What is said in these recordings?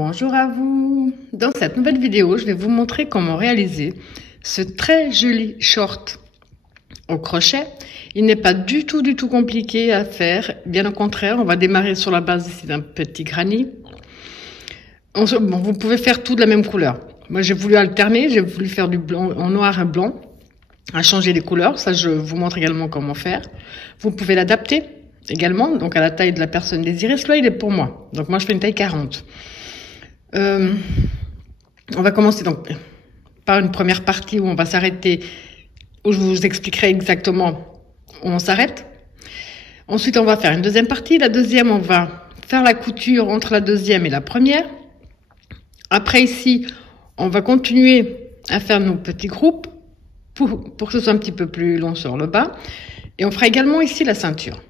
Bonjour à vous. Dans cette nouvelle vidéo, je vais vous montrer comment réaliser ce très joli short au crochet. Il n'est pas du tout compliqué à faire. Bien au contraire, on va démarrer sur la base ici d'un petit granny. Vous pouvez faire tout de la même couleur. Moi, j'ai voulu alterner. J'ai voulu faire du blanc en noir et blanc, à changer les couleurs. Ça, je vous montre également comment faire. Vous pouvez l'adapter également, donc à la taille de la personne désirée. Celui-là, il est pour moi. Donc moi, je fais une taille 40. On va commencer donc par une première partie où on va s'arrêter, où je vous expliquerai exactement où on s'arrête. Ensuite, on va faire une deuxième partie. La deuxième, on va faire la couture entre la deuxième et la première. Après ici, on va continuer à faire nos petits groupes pour que ce soit un petit peu plus long sur le bas. Et on fera également ici la ceinture.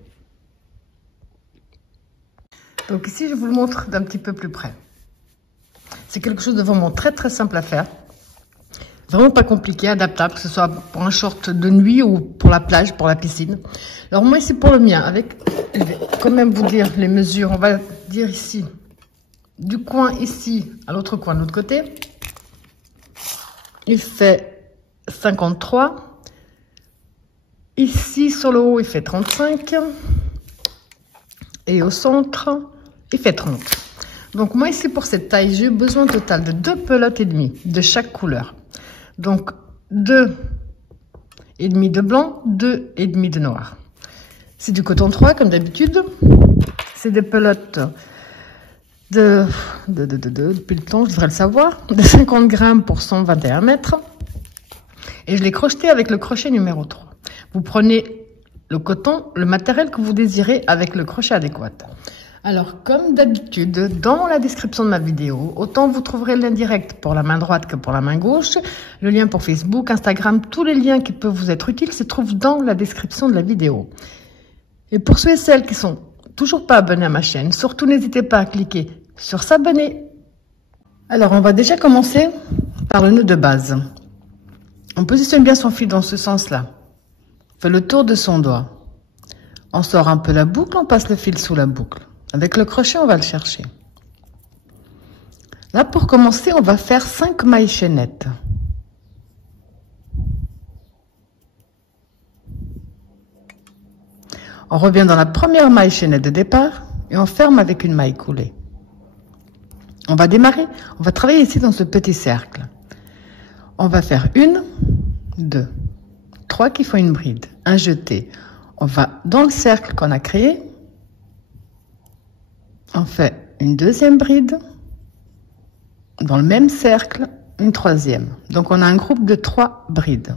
Donc ici, je vous le montre d'un petit peu plus près. C'est quelque chose de vraiment très simple à faire. Vraiment pas compliqué, adaptable, que ce soit pour un short de nuit ou pour la plage, pour la piscine. Alors moi ici pour le mien, je vais quand même vous dire les mesures. On va dire ici, du coin ici à l'autre coin de l'autre côté. Il fait 53. Ici sur le haut, il fait 35. Et au centre, il fait 30. Donc moi ici pour cette taille, j'ai besoin au total de 2 pelotes et demie de chaque couleur. Donc 2 et demi de blanc, 2 et demi de noir. C'est du coton 3 comme d'habitude. C'est des pelotes depuis le temps, je devrais le savoir, de 50 grammes pour 121 mètres. Et je l'ai crocheté avec le crochet numéro 3. Vous prenez le coton, le matériel que vous désirez avec le crochet adéquat. Alors, comme d'habitude, dans la description de ma vidéo, autant vous trouverez le lien direct pour la main droite que pour la main gauche, le lien pour Facebook, Instagram, tous les liens qui peuvent vous être utiles se trouvent dans la description de la vidéo. Et pour ceux et celles qui sont toujours pas abonnés à ma chaîne, surtout n'hésitez pas à cliquer sur s'abonner. Alors, on va déjà commencer par le nœud de base. On positionne bien son fil dans ce sens-là. On fait le tour de son doigt. On sort un peu la boucle, on passe le fil sous la boucle. Avec le crochet, on va le chercher. Là, pour commencer, on va faire 5 mailles chaînettes. On revient dans la première maille chaînette de départ et on ferme avec une maille coulée. On va démarrer, on va travailler ici dans ce petit cercle. On va faire 1, 2, 3 qui font une bride, un jeté. On va dans le cercle qu'on a créé. On fait une deuxième bride. Dans le même cercle, une troisième. Donc on a un groupe de 3 brides.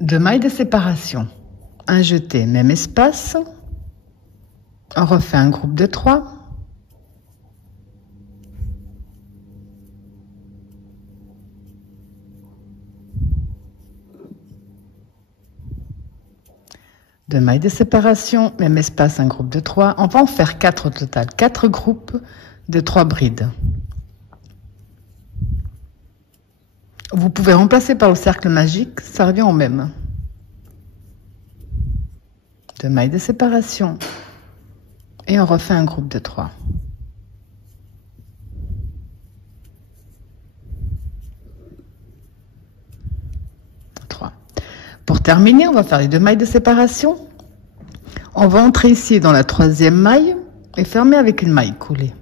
2 mailles de séparation. Un jeté, même espace. On refait un groupe de 3. Deux mailles de séparation, même espace, un groupe de 3. On va en faire 4 au total. 4 groupes de 3 brides. Vous pouvez remplacer par le cercle magique, ça revient au même. 2 mailles de séparation. Et on refait un groupe de 3. 3. Pour terminer, on va faire les 2 mailles de séparation. On va entrer ici dans la 3e maille et fermer avec une maille coulée.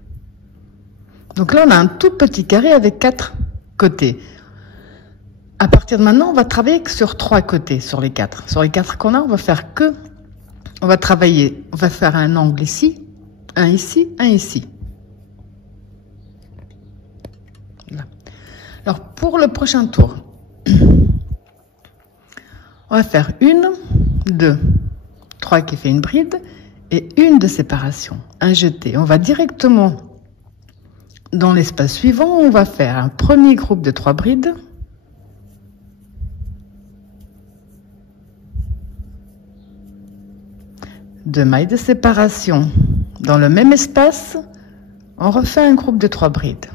Donc là, on a un tout petit carré avec 4 côtés. À partir de maintenant, on va travailler que sur 3 côtés, sur les 4. Sur les 4 qu'on a, on va faire que... On va travailler, on va faire un angle ici, un ici, un ici. Là. Alors, pour le prochain tour, on va faire 1, 2, 3 qui fait une bride et une de séparation, un jeté. On va directement dans l'espace suivant, on va faire un premier groupe de 3 brides. Deux mailles de séparation. Dans le même espace, on refait un groupe de 3 brides.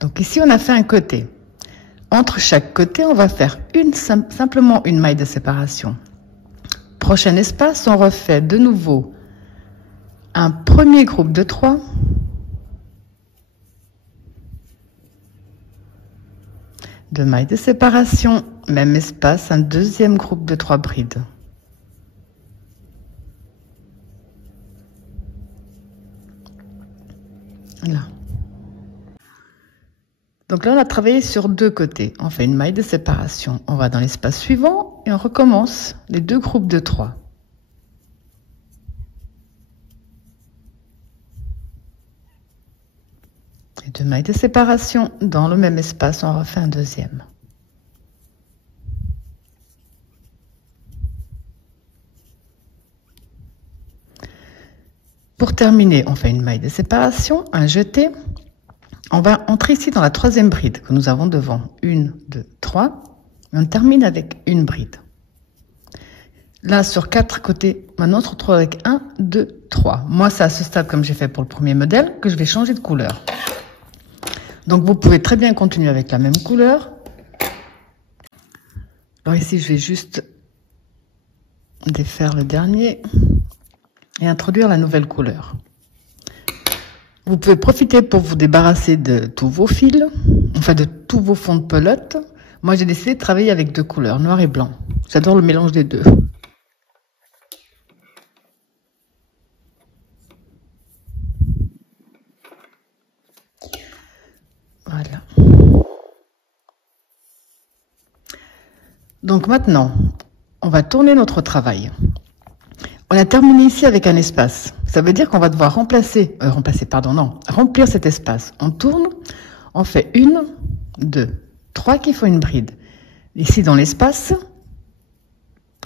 Donc ici, on a fait un côté. Entre chaque côté, on va faire simplement une maille de séparation. prochain espace, on refait de nouveau un premier groupe de 3. Deux mailles de séparation, même espace, un deuxième groupe de 3 brides. Là. Donc là, on a travaillé sur 2 côtés. On fait une maille de séparation. On va dans l'espace suivant et on recommence les 2 groupes de 3. Et 2 mailles de séparation. Dans le même espace, on refait un deuxième. Pour terminer, on fait une maille de séparation, un jeté. On va entrer ici dans la 3e bride que nous avons devant. 1, 2, 3. Et on termine avec une bride. Là, sur 4 côtés, maintenant, on se retrouve avec 1, 2, 3. Moi, c'est à ce stade, comme j'ai fait pour le premier modèle, que je vais changer de couleur. Donc, vous pouvez très bien continuer avec la même couleur. Alors ici, je vais juste défaire le dernier et introduire la nouvelle couleur. Vous pouvez profiter pour vous débarrasser de tous vos fils, enfin de tous vos fonds de pelote. Moi, j'ai décidé de travailler avec 2 couleurs, noir et blanc. J'adore le mélange des 2. Voilà. Donc maintenant, on va tourner notre travail. On a terminé ici avec un espace. Ça veut dire qu'on va devoir remplir cet espace. On tourne, on fait 1, 2, 3 qui font une bride. Ici dans l'espace,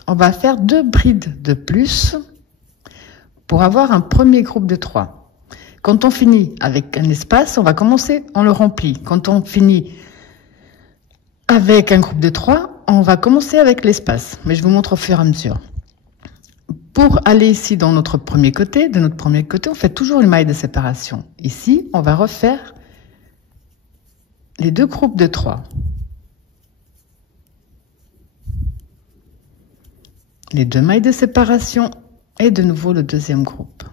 on va faire 2 brides de plus pour avoir un premier groupe de 3. Quand on finit avec un espace, on va commencer, on le remplit. Quand on finit avec un groupe de 3, on va commencer avec l'espace. Mais je vous montre au fur et à mesure. Pour aller ici dans notre premier côté, on fait toujours une maille de séparation. Ici, on va refaire les 2 groupes de 3. Les 2 mailles de séparation et de nouveau le deuxième groupe.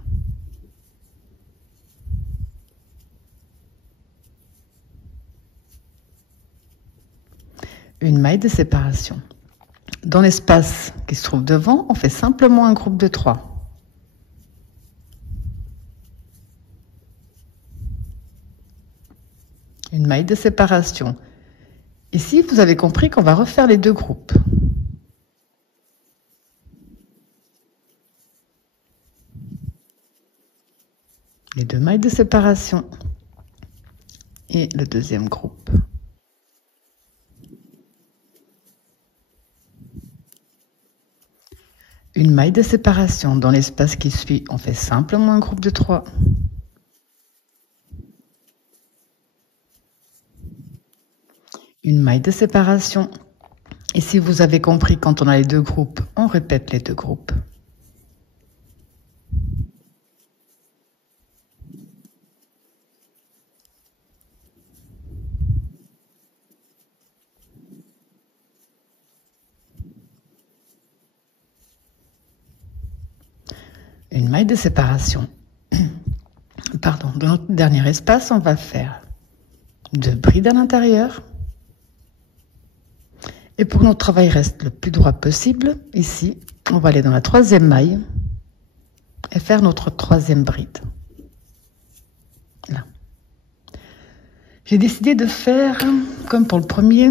Une maille de séparation. Dans l'espace qui se trouve devant, on fait simplement un groupe de 3. Une maille de séparation. Ici, vous avez compris qu'on va refaire les 2 groupes. Les 2 mailles de séparation et le deuxième groupe. Une maille de séparation. Dans l'espace qui suit, on fait simplement un groupe de 3. Une maille de séparation. Et si vous avez compris, quand on a les 2 groupes, on répète les 2 groupes. Une maille de séparation. Pardon, dans notre dernier espace, on va faire 2 brides à l'intérieur. Et pour que notre travail reste le plus droit possible, ici, on va aller dans la 3e maille et faire notre 3e bride. Là. J'ai décidé de faire, comme pour le premier,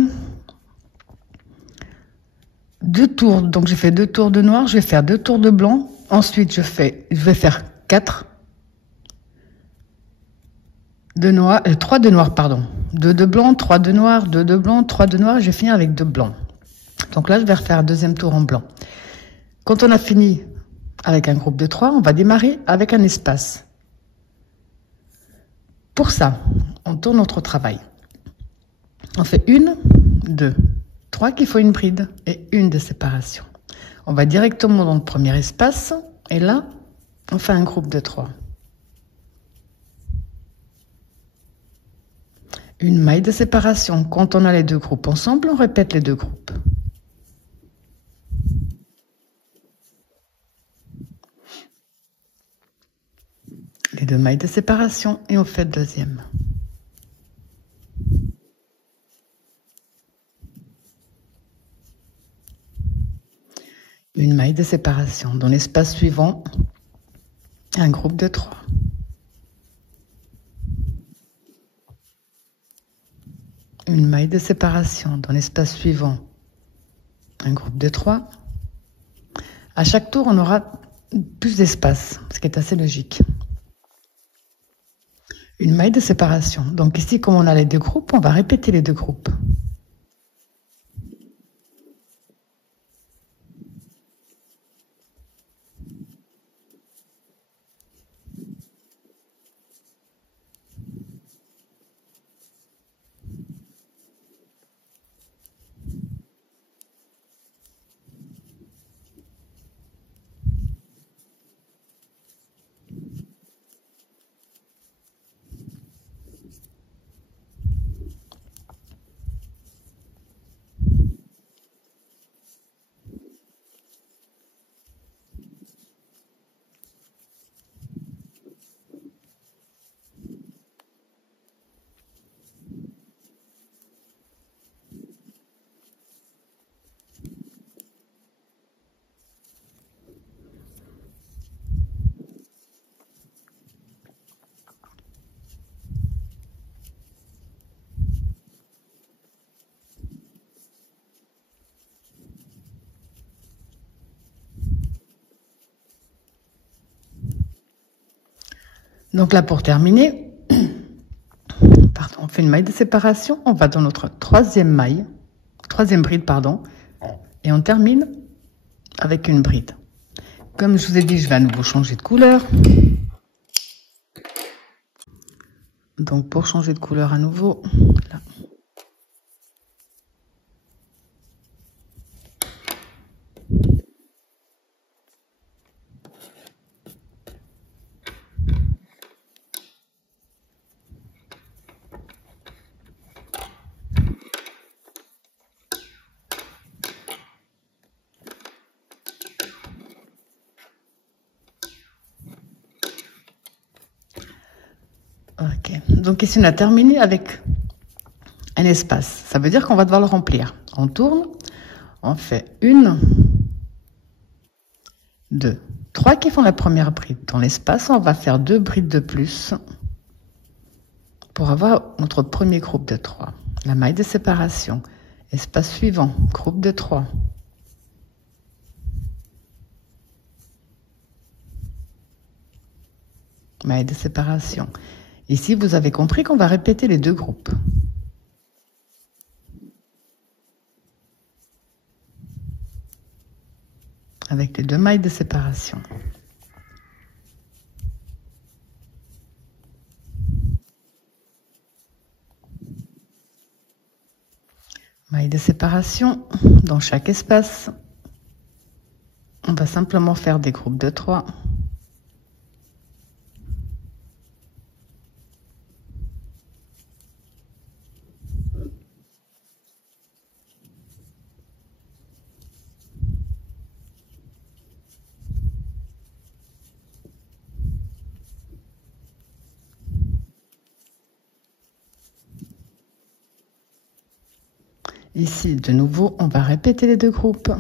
2 tours. Donc j'ai fait 2 tours de noir, je vais faire 2 tours de blanc. Ensuite, je vais faire 4 de noir, 3 de noir, pardon. 2 de blanc, 3 de noir, 2 de blanc, 3 de noir, et je vais finir avec 2 blancs. Donc là, je vais refaire un deuxième tour en blanc. Quand on a fini avec un groupe de 3, on va démarrer avec un espace. Pour ça, on tourne notre travail. On fait 1, 2, 3 qu'il faut une bride et 1 de séparation. On va directement dans le premier espace et là, on fait un groupe de 3. Une maille de séparation. Quand on a les 2 groupes ensemble, on répète les 2 groupes. les 2 mailles de séparation et on fait le deuxième. Une maille de séparation. Dans l'espace suivant, un groupe de 3. Une maille de séparation. Dans l'espace suivant, un groupe de 3. À chaque tour, on aura plus d'espace, ce qui est assez logique. Une maille de séparation. Donc ici, comme on a les 2 groupes, on va répéter les 2 groupes. Donc là, pour terminer, pardon, on fait une maille de séparation, on va dans notre troisième bride, et on termine avec une bride. Comme je vous ai dit, je vais à nouveau changer de couleur. Donc pour changer de couleur à nouveau, là. Ok, donc ici on a terminé avec un espace. Ça veut dire qu'on va devoir le remplir. On tourne, on fait 1, 2, 3 qui font la première bride. Dans l'espace, on va faire 2 brides de plus pour avoir notre premier groupe de 3. La maille de séparation. Espace suivant, groupe de 3. Maille de séparation. Ici, vous avez compris qu'on va répéter les 2 groupes. Avec les 2 mailles de séparation. Maille de séparation dans chaque espace. On va simplement faire des groupes de 3. Ici, de nouveau, on va répéter les 2 groupes.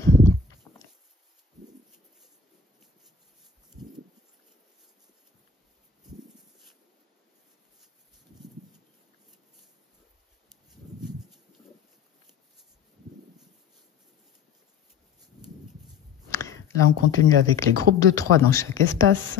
Là, on continue avec les groupes de 3 dans chaque espace.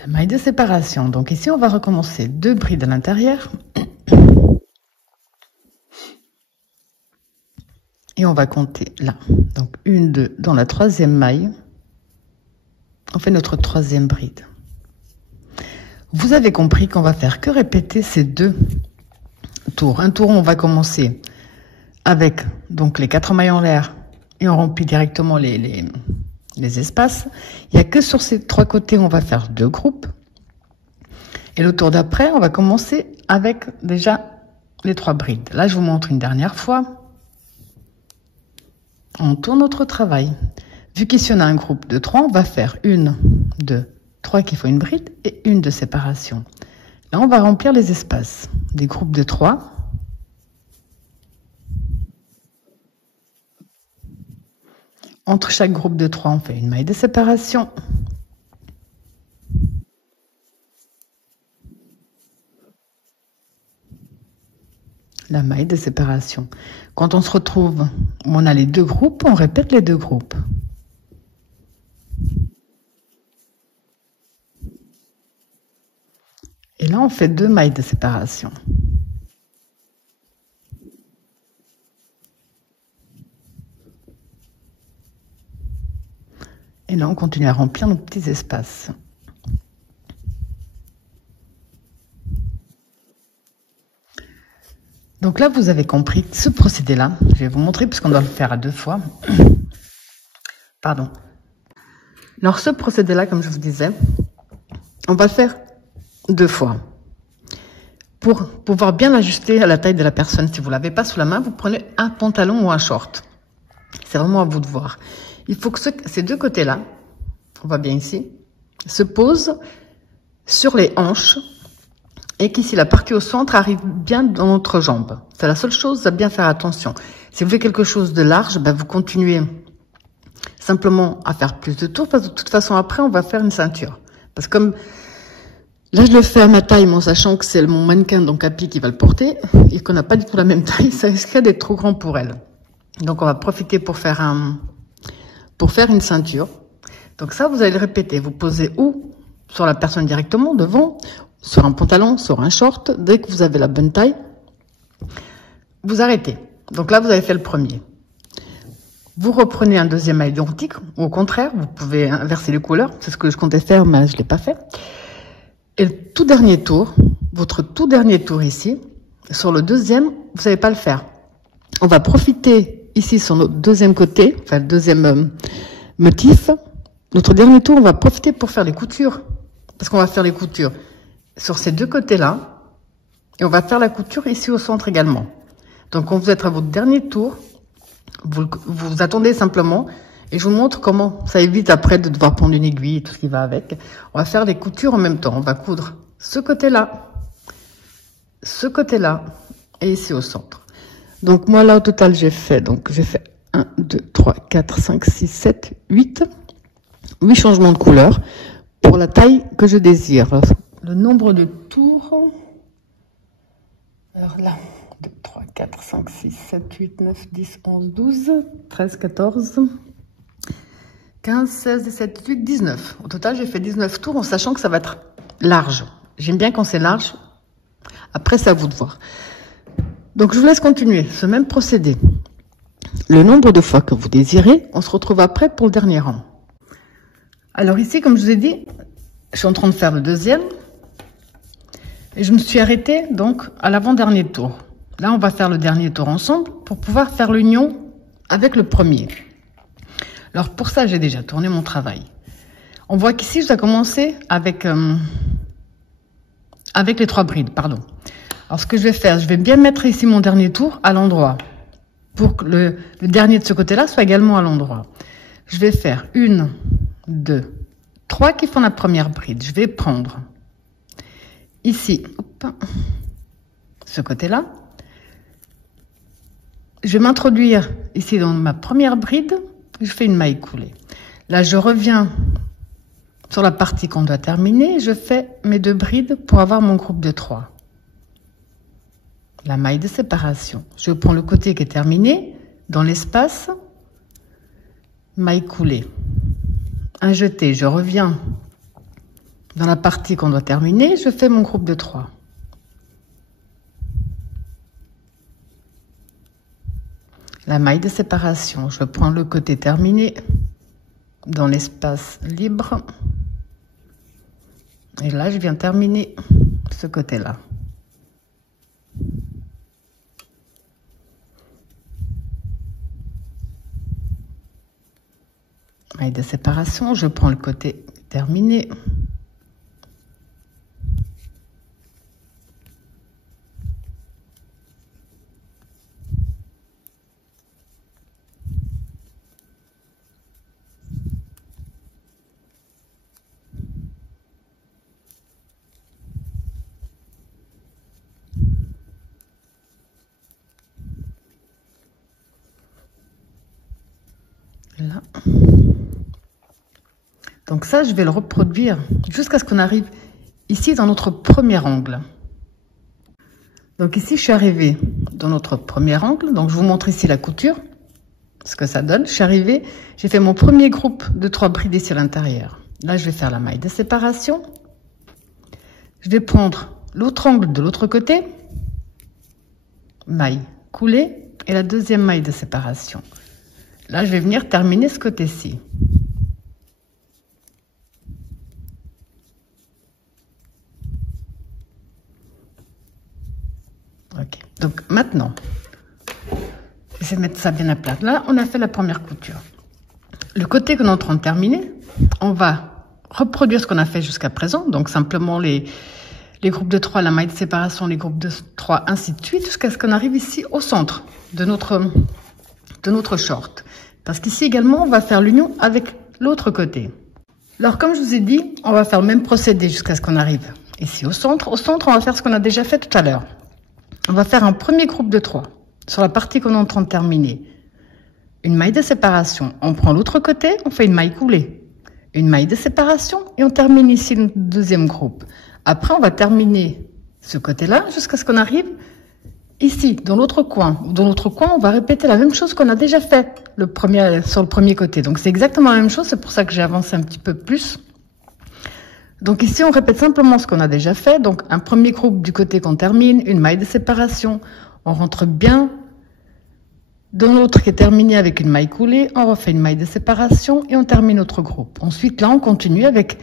La maille de séparation. Donc ici, on va recommencer 2 brides à l'intérieur. Et on va compter là. Donc 1, 2, dans la 3e maille, on fait notre 3e bride. Vous avez compris qu'on va faire que répéter ces 2 tours. Un tour, on va commencer avec donc les 4 mailles en l'air et on remplit directement les espaces. Il n'y a que sur ces 3 côtés, on va faire 2 groupes. Et le tour d'après, on va commencer avec déjà les 3 brides. Là, je vous montre une dernière fois. On tourne notre travail. Vu qu'ici, on a un groupe de 3, on va faire 1, 2, 3 qui font une bride et 1 de séparation. Là, on va remplir les espaces. Des groupes de 3. Entre chaque groupe de 3, on fait une maille de séparation. La maille de séparation. Quand on se retrouve, on a les 2 groupes, on répète les 2 groupes. Et là, on fait 2 mailles de séparation. Et là, on continue à remplir nos petits espaces. Donc là, vous avez compris ce procédé-là. Je vais vous montrer puisqu'on doit le faire à 2 fois. Pardon. Alors ce procédé-là, comme je vous disais, on va le faire 2 fois. Pour pouvoir bien l'ajuster à la taille de la personne, si vous l'avez pas sous la main, vous prenez un pantalon ou un short. C'est vraiment à vous de voir. Il faut que ces 2 côtés-là, on voit bien ici, se posent sur les hanches et qu'ici la partie au centre arrive bien dans notre jambe. C'est la seule chose à bien faire attention. Si vous faites quelque chose de large, ben vous continuez simplement à faire plus de tours parce que de toute façon après on va faire une ceinture. Parce que comme là je le fais à ma taille, mais en sachant que c'est mon mannequin donc Happy qui va le porter et qu'on n'a pas du tout la même taille, ça risquerait d'être trop grand pour elle. Donc on va profiter pour faire une ceinture. Donc ça vous allez le répéter. Vous posez ou sur la personne directement devant, sur un pantalon, sur un short. Dès que vous avez la bonne taille, vous arrêtez. Donc là, vous avez fait le premier. Vous reprenez un 2e maille identique, ou au contraire, vous pouvez inverser les couleurs. C'est ce que je comptais faire, mais je l'ai pas fait. Et le tout dernier tour, votre tout dernier tour ici, sur le 2e, vous savez pas le faire. On va profiter ici sur notre 2e côté, enfin le 2e motif. Notre dernier tour, on va profiter pour faire les coutures. Parce qu'on va faire les coutures sur ces 2 côtés-là. Et on va faire la couture ici au centre également. Donc, quand vous êtes à votre dernier tour, vous attendez simplement. Et je vous montre comment ça évite après de devoir prendre une aiguille et tout ce qui va avec. On va faire les coutures en même temps. On va coudre ce côté-là, et ici au centre. Donc, moi, là, au total, j'ai fait 1, 2, 3, 4, 5, 6, 7, 8 changements de couleur pour la taille que je désire. Le nombre de tours, alors là, 2, 3, 4, 5, 6, 7, 8, 9, 10, 11, 12, 13, 14, 15, 16, 17, 18, 19. Au total, j'ai fait 19 tours en sachant que ça va être large. J'aime bien quand c'est large. Après, c'est à vous de voir. Donc, je vous laisse continuer ce même procédé. Le nombre de fois que vous désirez, on se retrouve après pour le dernier rang. Alors ici, comme je vous ai dit, je suis en train de faire le 2e. Et je me suis arrêtée donc à l'avant-dernier tour. Là, on va faire le dernier tour ensemble pour pouvoir faire l'union avec le premier. Alors pour ça, j'ai déjà tourné mon travail. On voit qu'ici, je dois commencer avec les 3 brides, pardon. Alors ce que je vais faire, je vais bien mettre ici mon dernier tour à l'endroit pour que le dernier de ce côté-là soit également à l'endroit. Je vais faire 1, 2, 3 qui font la première bride. Je vais prendre ici, hop, ce côté-là. Je vais m'introduire ici dans ma première bride. Je fais une maille coulée. Là, je reviens sur la partie qu'on doit terminer. Je fais mes 2 brides pour avoir mon groupe de 3. La maille de séparation. Je prends le côté qui est terminé dans l'espace. Maille coulée. Un jeté. Je reviens Dans la partie qu'on doit terminer, je fais mon groupe de 3. La maille de séparation, je prends le côté terminé dans l'espace libre. Et là, je viens terminer ce côté-là. Maille de séparation, je prends le côté terminé. Là. Donc ça, je vais le reproduire jusqu'à ce qu'on arrive ici dans notre premier angle. Donc ici, je suis arrivée dans notre premier angle. Donc je vous montre ici la couture, ce que ça donne. Je suis arrivée, j'ai fait mon premier groupe de 3 brides ici à l'intérieur. Là, je vais faire la maille de séparation. Je vais prendre l'autre angle de l'autre côté, maille coulée et la deuxième maille de séparation. Là, je vais venir terminer ce côté-ci. Ok, donc maintenant, je vais mettre ça bien à plat. Là, on a fait la première couture. Le côté qu'on est en train de terminer, on va reproduire ce qu'on a fait jusqu'à présent. Donc, simplement les groupes de 3, la maille de séparation, les groupes de 3, ainsi de suite, jusqu'à ce qu'on arrive ici au centre de notre short. Parce qu'ici également, on va faire l'union avec l'autre côté. Alors, comme je vous ai dit, on va faire le même procédé jusqu'à ce qu'on arrive ici au centre. Au centre, on va faire ce qu'on a déjà fait tout à l'heure. On va faire un premier groupe de 3 sur la partie qu'on est en train de terminer. Une maille de séparation. On prend l'autre côté, on fait une maille coulée. Une maille de séparation et on termine ici le deuxième groupe. Après, on va terminer ce côté-là jusqu'à ce qu'on arrive ici, dans l'autre coin. Dans l'autre coin, on va répéter la même chose qu'on a déjà fait sur le premier côté. Donc, c'est exactement la même chose. C'est pour ça que j'ai avancé un petit peu plus. Donc, ici, on répète simplement ce qu'on a déjà fait. Donc, un premier groupe du côté qu'on termine, une maille de séparation. On rentre bien dans l'autre qui est terminé avec une maille coulée. On refait une maille de séparation et on termine notre groupe. Ensuite, là, on continue avec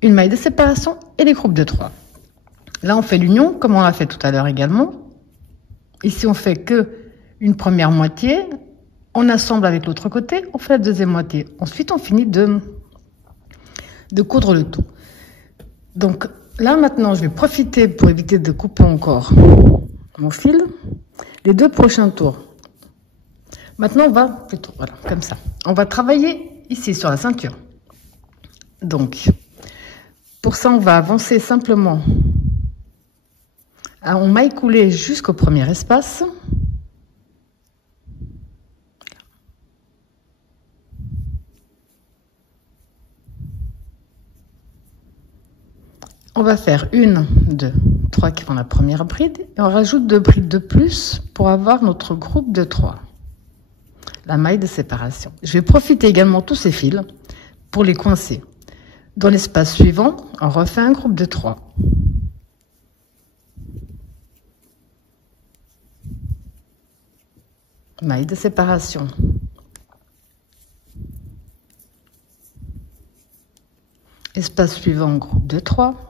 une maille de séparation et les groupes de 3. Là, on fait l'union, comme on l'a fait tout à l'heure également. Ici, on fait que une première moitié, on assemble avec l'autre côté, on fait la deuxième moitié. Ensuite, on finit de coudre le tout. Donc là, maintenant, je vais profiter pour éviter de couper encore mon fil, les 2 prochains tours. Maintenant, on va plutôt, voilà, comme ça. On va travailler ici sur la ceinture. Donc, pour ça, on va avancer simplement en maille coulée jusqu'au premier espace. On va faire 1, 2, 3 qui font la première bride et on rajoute 2 brides de plus pour avoir notre groupe de 3. La maille de séparation. Je vais profiter également de tous ces fils pour les coincer. Dans l'espace suivant, on refait un groupe de 3. Maille de séparation. Espace suivant, groupe de 3.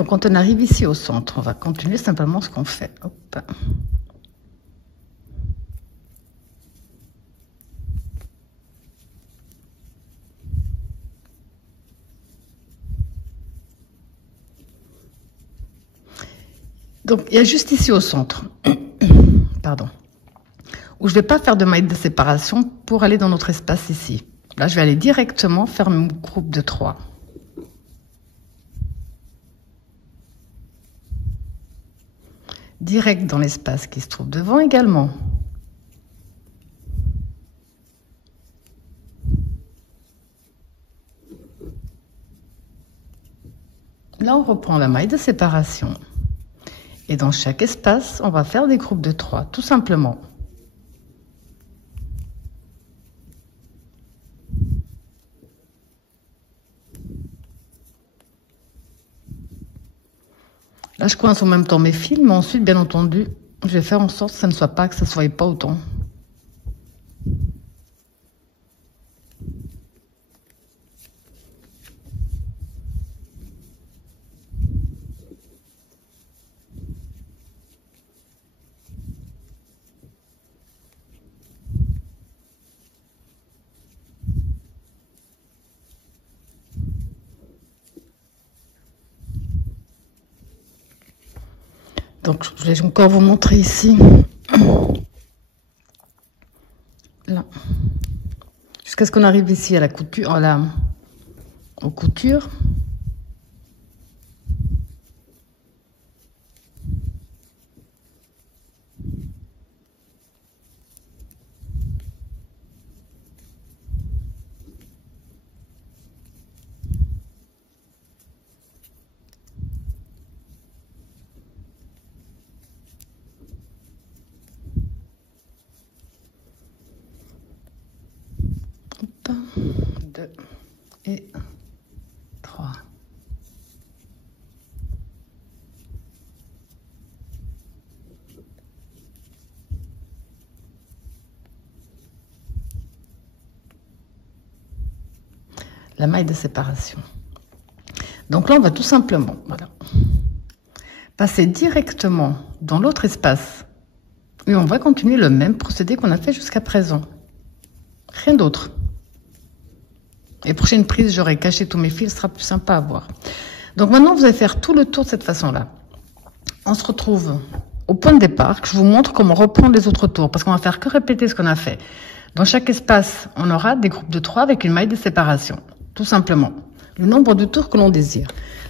Donc quand on arrive ici au centre, on va continuer simplement ce qu'on fait. Hop. Donc il y a juste ici au centre, pardon, où je vais pas faire de maille de séparation pour aller dans notre espace ici. Là, je vais aller directement faire mon groupe de 3. Direct dans l'espace qui se trouve devant également. Là, on reprend la maille de séparation. Et dans chaque espace, on va faire des groupes de 3, tout simplement. Là, je coince en même temps mes fils, mais ensuite, bien entendu, je vais faire en sorte que ça ne soit pas autant. Donc, je vais encore vous montrer ici. Là. Jusqu'à ce qu'on arrive ici à la couture, aux coutures. Hop, 2 et 3. La maille de séparation. Donc là, on va tout simplement, voilà, passer directement dans l'autre espace et on va continuer le même procédé qu'on a fait jusqu'à présent. Rien d'autre. Et prochaine prise, j'aurai caché tous mes fils, ce sera plus sympa à voir. Donc maintenant, vous allez faire tout le tour de cette façon-là. On se retrouve au point de départ, que je vous montre comment reprendre les autres tours, parce qu'on va faire que répéter ce qu'on a fait. Dans chaque espace, on aura des groupes de 3 avec une maille de séparation, tout simplement. Le nombre de tours que l'on désire.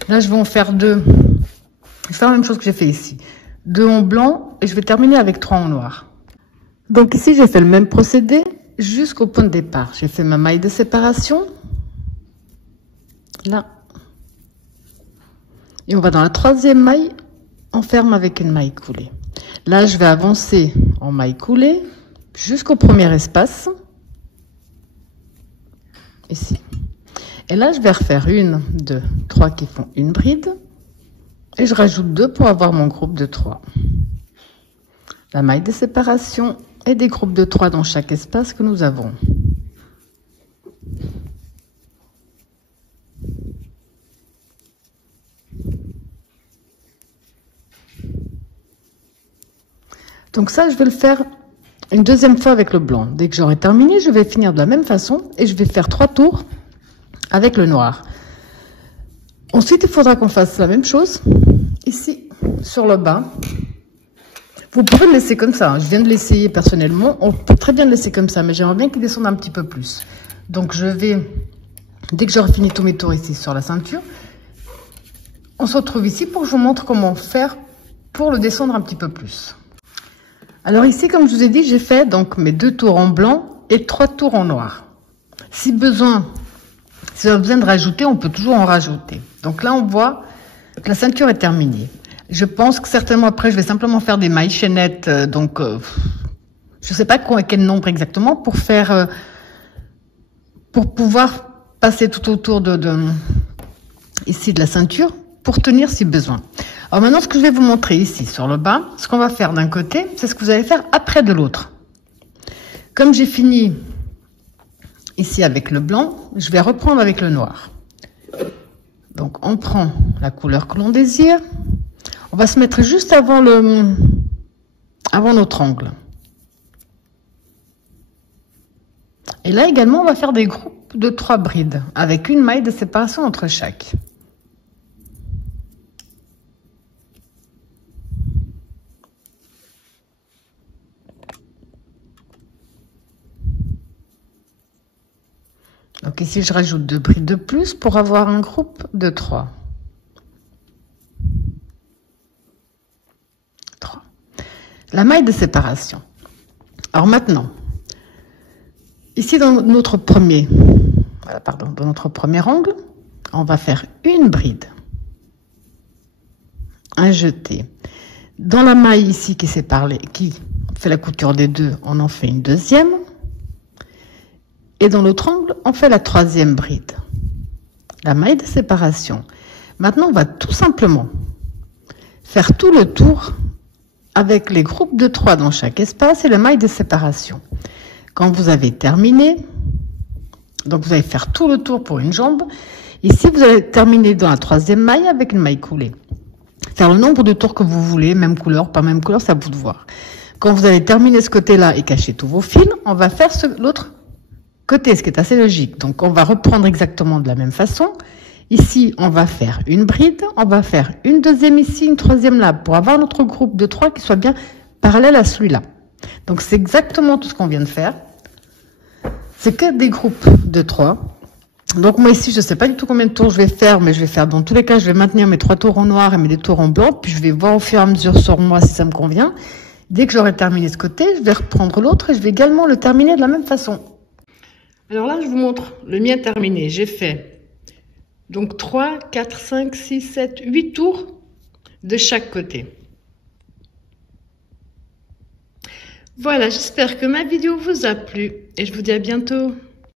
Là, je vais en faire 2. Je vais faire la même chose que j'ai fait ici. 2 en blanc et je vais terminer avec 3 en noir. Donc ici, j'ai fait le même procédé jusqu'au point de départ. J'ai fait ma maille de séparation. Là. Et on va dans la 3e maille, on ferme avec une maille coulée. Là, je vais avancer en maille coulée jusqu'au premier espace. Ici. Et là, je vais refaire 1, 2, 3 qui font une bride. Et je rajoute 2 pour avoir mon groupe de 3. La maille de séparation et des groupes de 3 dans chaque espace que nous avons. Donc ça, je vais le faire une 2e fois avec le blanc. Dès que j'aurai terminé, je vais finir de la même façon et je vais faire 3 tours avec le noir. Ensuite, il faudra qu'on fasse la même chose ici sur le bas. Vous pouvez le laisser comme ça. Je viens de l'essayer personnellement. On peut très bien le laisser comme ça, mais j'aimerais bien qu'il descende un petit peu plus. Donc je vais, dès que j'aurai fini tous mes tours ici sur la ceinture, on se retrouve ici pour que je vous montre comment faire pour le descendre un petit peu plus. Alors ici, comme je vous ai dit, j'ai fait donc mes 2 tours en blanc et 3 tours en noir. Si besoin, si on a besoin de rajouter, on peut toujours en rajouter. Donc là, on voit que la ceinture est terminée. Je pense que certainement après, je vais simplement faire des mailles chaînettes. Je sais pas quel nombre exactement pour faire, pour pouvoir passer tout autour ici de la ceinture pour tenir si besoin. Alors maintenant, ce que je vais vous montrer ici sur le bas, ce qu'on va faire d'un côté, c'est ce que vous allez faire après de l'autre. Comme j'ai fini ici avec le blanc, je vais reprendre avec le noir. Donc on prend la couleur que l'on désire. On va se mettre juste avant notre angle. Et là également, on va faire des groupes de 3 brides avec une maille de séparation entre chaque. Donc ici, je rajoute 2 brides de plus pour avoir un groupe de 3. 3. La maille de séparation. Alors maintenant, ici dans notre premier, dans notre premier angle, on va faire une bride, un jeté. Dans la maille ici qui fait la couture des deux, on en fait une deuxième. Et dans l'autre angle, on fait la 3e bride, la maille de séparation. Maintenant, on va tout simplement faire tout le tour avec les groupes de 3 dans chaque espace et la maille de séparation. Quand vous avez terminé, donc vous allez faire tout le tour pour une jambe. Ici, vous allez terminer dans la 3e maille avec une maille coulée. Faire le nombre de tours que vous voulez, même couleur, pas même couleur, c'est à vous de voir. Quand vous avez terminé ce côté-là et caché tous vos fils, on va faire l'autre côté, ce qui est assez logique. Donc on va reprendre exactement de la même façon. Ici, on va faire une bride, on va faire une deuxième ici, une 3e là, pour avoir notre groupe de 3 qui soit bien parallèle à celui-là. Donc c'est exactement tout ce qu'on vient de faire. C'est que des groupes de 3. Donc moi ici, je ne sais pas du tout combien de tours je vais faire, mais je vais faire dans tous les cas, je vais maintenir mes 3 tours en noir et mes 2 tours en blanc, puis je vais voir au fur et à mesure sur moi si ça me convient. Dès que j'aurai terminé ce côté, je vais reprendre l'autre et je vais également le terminer de la même façon. Alors là, je vous montre le mien terminé. J'ai fait donc 3, 4, 5, 6, 7, 8 tours de chaque côté. Voilà, j'espère que ma vidéo vous a plu et je vous dis à bientôt.